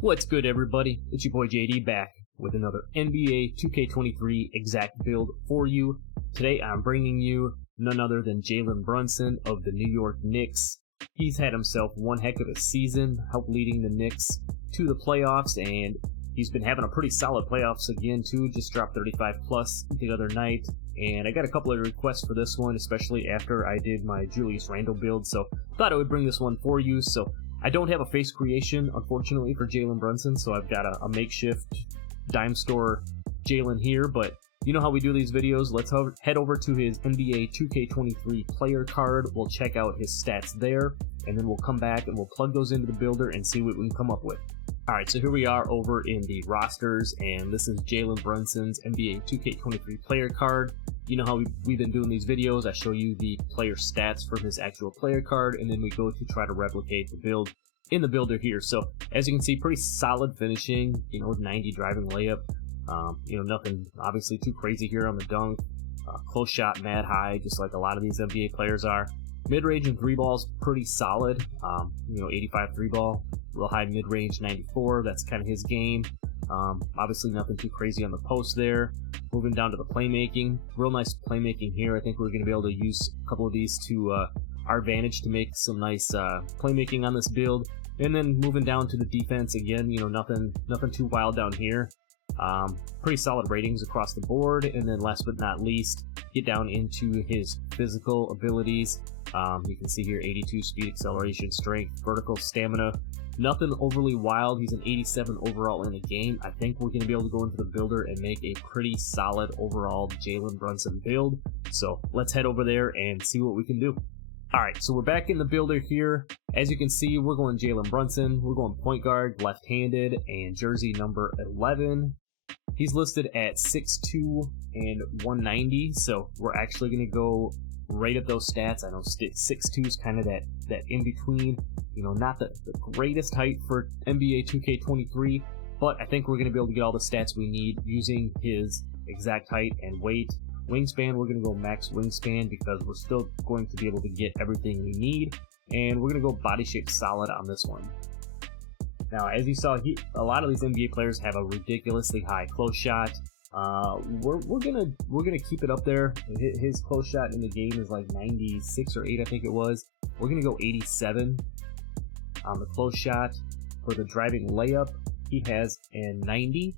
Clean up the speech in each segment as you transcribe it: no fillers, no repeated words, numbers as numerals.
What's good, everybody? It's your boy JD back with another NBA 2K23 exact build for you. Today I'm bringing you none other than Jalen Brunson of the New York Knicks. He's had himself one heck of a season, helped leading the Knicks to the playoffs, and he's been having a pretty solid playoffs again too. Just dropped 35 plus the other night, and I got a couple of requests for this one, especially after I did my Julius Randle build, so thought I would bring this one for you. So I don't have a face creation, unfortunately, for Jalen Brunson, so I've got a makeshift dime store Jalen here, but you know how we do these videos. Let's head over to his NBA 2K23 player card. We'll check out his stats there, and then we'll come back and we'll plug those into the builder and see what we can come up with. Alright, so here we are over in the rosters, and this is Jalen Brunson's NBA 2K23 player card. You know how we've been doing these videos. I show you the player stats for his actual player card, and then we go to try to replicate the build in the builder here. So as you can see, pretty solid finishing, 90 driving layup. Nothing obviously too crazy here on the dunk. Close shot, mad high, just like a lot of these NBA players are. Mid-range and three balls pretty solid. 85 three ball, real high mid-range 94. That's kind of his game. Obviously nothing too crazy on the post there. Moving down to the playmaking, real nice playmaking here. I think we're going to be able to use a couple of these to our advantage to make some nice playmaking on this build. And then moving down to the defense again, nothing too wild down here. Pretty solid ratings across the board. And then last but not least, get down into his physical abilities. You can see here 82 speed, acceleration, strength, vertical, stamina. Nothing overly wild. He's an 87 overall in the game. I think we're going to be able to go into the builder and make a pretty solid overall Jalen Brunson build. So let's head over there and see what we can do. Alright, so we're back in the builder here. As you can see, we're going Jalen Brunson. We're going point guard, left-handed, and jersey number 11. He's listed at 6'2 and 190, so we're actually going to go right at those stats. I know 6'2 is kind of that in-between, not the greatest height for NBA 2K23, but I think we're going to be able to get all the stats we need using his exact height and weight. Wingspan, we're going to go max wingspan because we're still going to be able to get everything we need, and we're going to go body shape solid on this one. Now, as you saw, a lot of these NBA players have a ridiculously high close shot. We're gonna keep it up there. His close shot in the game is like 96 or 8, I think it was. We're gonna go 87 on the close shot. For the driving layup, he has a 90.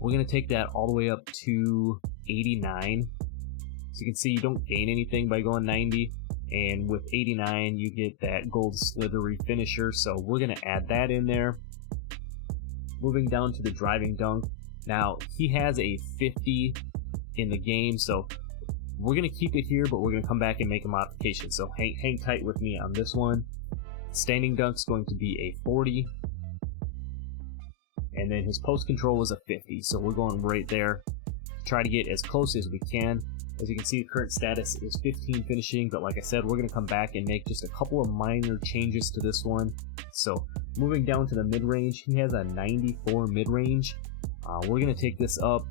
We're gonna take that all the way up to 89. So you can see you don't gain anything by going 90. And with 89, you get that gold slithery finisher. So we're gonna add that in there. Moving down to the driving dunk. Now, he has a 50 in the game, so we're going to keep it here, but we're going to come back and make a modification. So hang tight with me on this one. Standing dunk's going to be a 40. And then his post control was a 50, so we're going right there to try to get as close as we can. As you can see, the current status is 15 finishing, but like I said, we're going to come back and make just a couple of minor changes to this one. So moving down to the mid-range, he has a 94 mid-range. We're going to take this up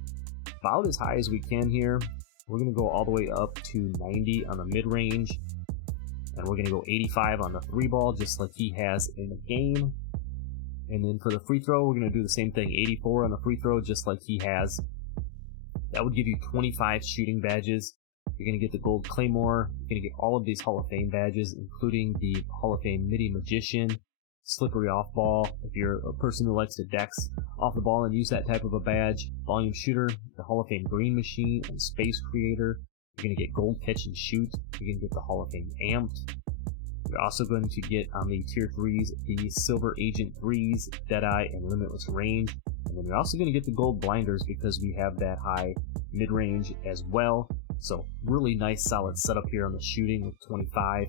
about as high as we can here. We're going to go all the way up to 90 on the mid-range. And we're going to go 85 on the three ball, just like he has in the game. And then for the free throw, we're going to do the same thing, 84 on the free throw, just like he has. That would give you 25 shooting badges. You're going to get the gold claymore. You're going to get all of these Hall of Fame badges, including the Hall of Fame midi magician, slippery off ball, if you're a person who likes to dex off the ball and use that type of a badge, volume shooter, the Hall of Fame green machine, and space creator. You're going to get gold catch and shoot. You're going to get the Hall of Fame amped. You're also going to get on the tier 3s the silver agent 3s, deadeye, and limitless range. And then you're also going to get the gold blinders because we have that high mid-range as well. So really nice solid setup here on the shooting with 25.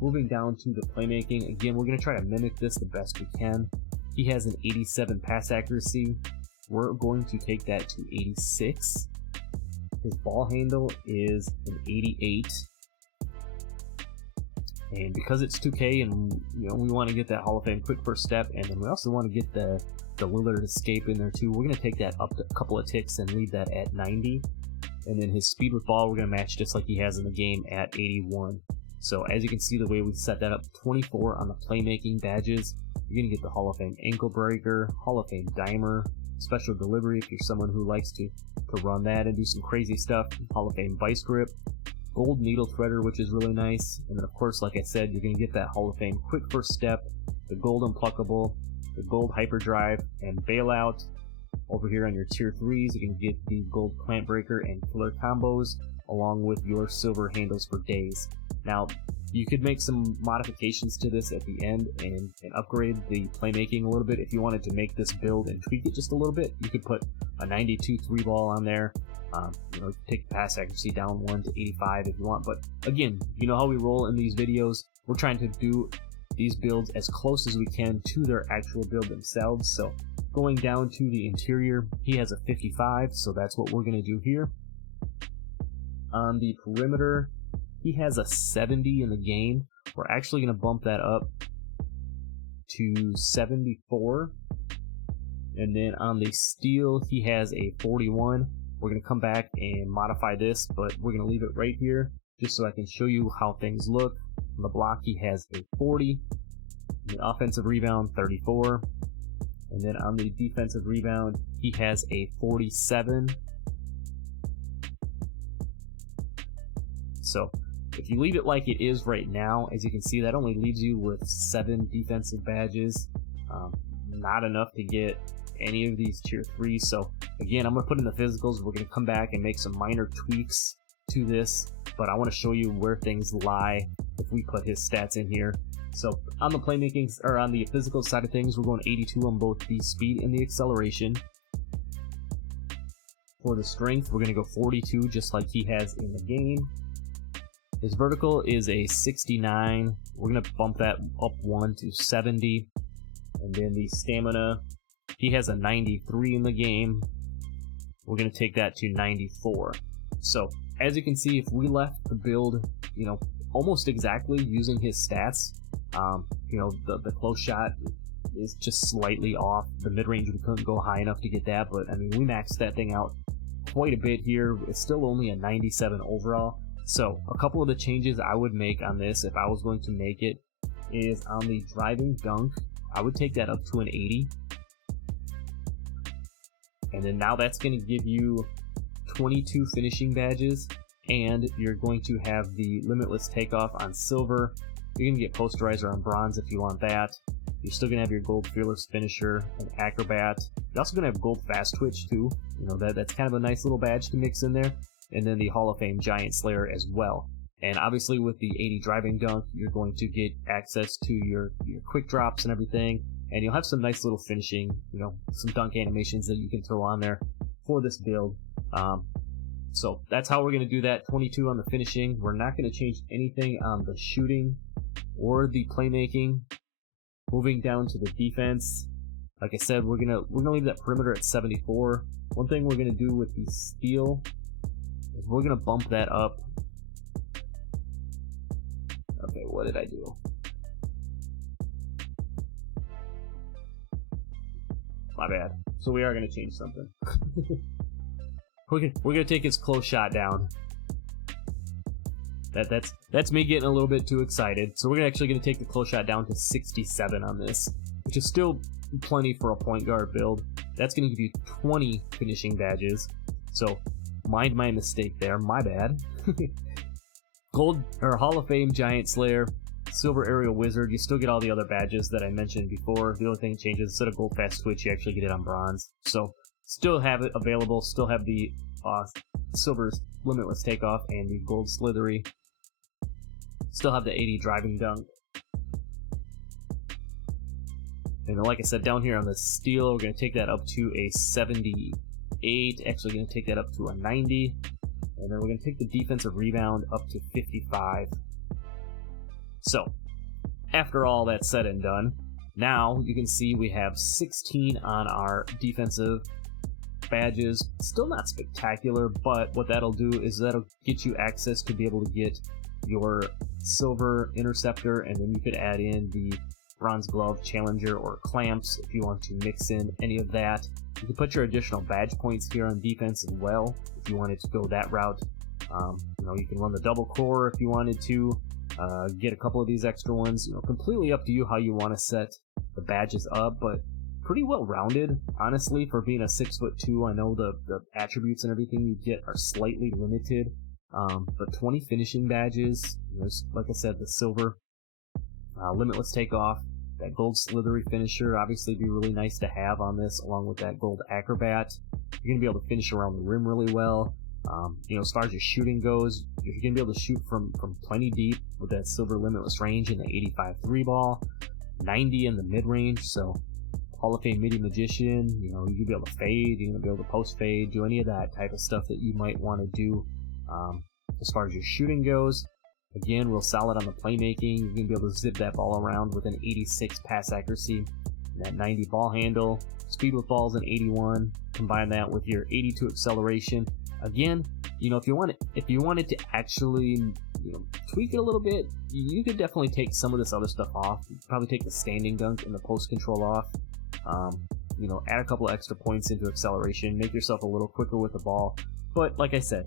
Moving down to the playmaking, again, we're going to try to mimic this the best we can. He has an 87 pass accuracy. We're going to take that to 86. His ball handle is an 88. And because it's 2K and we want to get that Hall of Fame quick first step, and then we also want to get the Lillard escape in there too, we're going to take that up a couple of ticks and leave that at 90. And then his speed with ball, we're going to match just like he has in the game at 81. So as you can see, the way we set that up, 24 on the playmaking badges. You're going to get the Hall of Fame ankle breaker, Hall of Fame dimer, special delivery if you're someone who likes to run that and do some crazy stuff, Hall of Fame vice grip, gold needle threader, which is really nice, and then of course, like I said, you're going to get that Hall of Fame quick first step, the gold unpluckable, the gold hyperdrive, and bailout. Over here on your tier 3s, you can get the gold clamp breaker and killer combos, along with your silver handles for days. Now, you could make some modifications to this at the end and upgrade the playmaking a little bit. If you wanted to make this build and tweak it just a little bit, you could put a 92 3-ball on there. You know, take the pass accuracy down 1 to 85 if you want. But again, you know how we roll in these videos. We're trying to do these builds as close as we can to their actual build themselves. So going down to the interior, he has a 55, so that's what we're going to do here. On the perimeter, he has a 70 in the game. We're actually going to bump that up to 74. And then on the steel, he has a 41. We're going to come back and modify this, but we're going to leave it right here just so I can show you how things look. On the block, he has a 40. The offensive rebound, 34. And then on the defensive rebound, he has a 47. So if you leave it like it is right now, as you can see, that only leaves you with 7 defensive badges. Not enough to get any of these tier 3s. So again, I'm going to put in the physicals. We're going to come back and make some minor tweaks to this, but I want to show you where things lie if we put his stats in here. So on the playmaking, or on the physical side of things, we're going 82 on both the speed and the acceleration. For the strength, we're going to go 42 just like he has in the game. His vertical is a 69. We're going to bump that up 1 to 70. And then the stamina, he has a 93 in the game. We're going to take that to 94. So as you can see, if we left the build, you know, almost exactly using his stats, you know, the close shot is just slightly off. The mid-range, we couldn't go high enough to get that, but I mean, we maxed that thing out quite a bit here. It's still only a 97 overall. So a couple of the changes I would make on this, if I was going to make it, is on the driving dunk, I would take that up to an 80. And then now that's going to give you 22 finishing badges, and you're going to have the limitless takeoff on silver. You're going to get posterizer on bronze if you want that. You're still going to have your gold fearless finisher and acrobat. You're also going to have gold fast twitch too. You know, that's kind of a nice little badge to mix in there. And then the Hall of Fame Giant Slayer as well. And obviously with the 80 driving dunk, you're going to get access to your quick drops and everything. And you'll have some nice little finishing, you know, some dunk animations that you can throw on there for this build. So that's how we're going to do that. 22 on the finishing. We're not going to change anything on the shooting or the playmaking. Moving down to the defense, like I said, we're gonna leave that perimeter at 74. One thing we're gonna do with the steel is we're gonna bump that up. Okay, what did I do? My bad. So we are gonna change something. We're gonna take his close shot down. That's me getting a little bit too excited. So we're actually going to take the close shot down to 67 on this, which is still plenty for a point guard build. That's going to give you 20 finishing badges. So mind my mistake there, my bad. Gold or Hall of Fame Giant Slayer, Silver Aerial Wizard. You still get all the other badges that I mentioned before. The only thing that changes, instead of gold fast twitch, you actually get it on bronze. So still have it available. Still have the silver's limitless takeoff and the gold slithery. Still have the 80 driving dunk. And like I said, down here on the steel, we're going to take that up to a 78. Actually going to take that up to a 90. And then we're going to take the defensive rebound up to 55. So, after all that's said and done, now you can see we have 16 on our defensive badges. Still not spectacular, but what that'll do is that'll get you access to be able to get your silver interceptor, and then you could add in the bronze glove, challenger, or clamps if you want to mix in any of that. You can put your additional badge points here on defense as well if you wanted to go that route. You know, you can run the double core if you wanted to. get a couple of these extra ones. You know, completely up to you how you want to set the badges up, but pretty well rounded, honestly, for being a 6'2". I know the attributes and everything you get are slightly limited, but 20 finishing badges. You know, like I said, the silver limitless takeoff, that gold slithery finisher, obviously be really nice to have on this, along with that gold acrobat. You're gonna be able to finish around the rim really well. You know, as far as your shooting goes, you're gonna be able to shoot from plenty deep with that silver limitless range in the 85 3 ball, 90 in the mid range. So Hall of Fame midi magician, you know, you're gonna be able to fade, you're gonna be able to post fade, do any of that type of stuff that you might want to do. As far as your shooting goes, again, real solid on the playmaking. You're gonna be able to zip that ball around with an 86 pass accuracy, and that 90 ball handle, speed with balls an 81. Combine that with your 82 acceleration. Again, you know, if you wanted to actually, you know, tweak it a little bit, you could definitely take some of this other stuff off. You'd probably take the standing dunk and the post control off. You know, add a couple of extra points into acceleration, make yourself a little quicker with the ball. But like I said,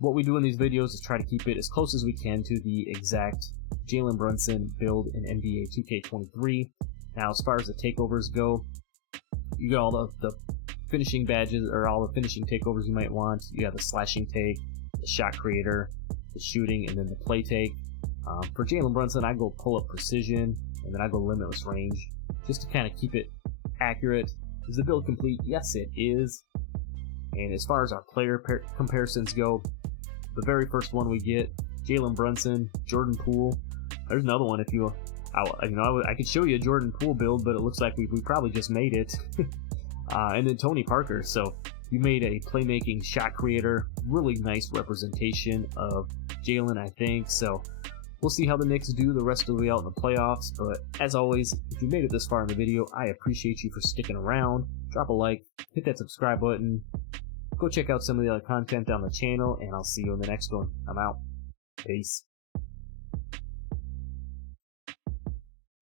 what we do in these videos is try to keep it as close as we can to the exact Jalen Brunson build in NBA 2K23. Now, as far as the takeovers go, you got all the finishing badges, or all the finishing takeovers you might want. You have the slashing take, the shot creator, the shooting, and then the play take. For Jalen Brunson, I go pull up precision, and then I go limitless range, just to kind of keep it accurate. Is the build complete? Yes, it is. And as far as our player comparisons go, the very first one we get, Jalen Brunson, Jordan Poole. There's another one if you, I could show you a Jordan Poole build, but it looks like we probably just made it. And then Tony Parker. So you made a playmaking shot creator, really nice representation of Jalen, I think. So we'll see how the Knicks do the rest of the way out in the playoffs. But as always, if you made it this far in the video, I appreciate you for sticking around. Drop a like, hit that subscribe button. Go check out some of the other content on the channel, and I'll see you in the next one. I'm out. Peace.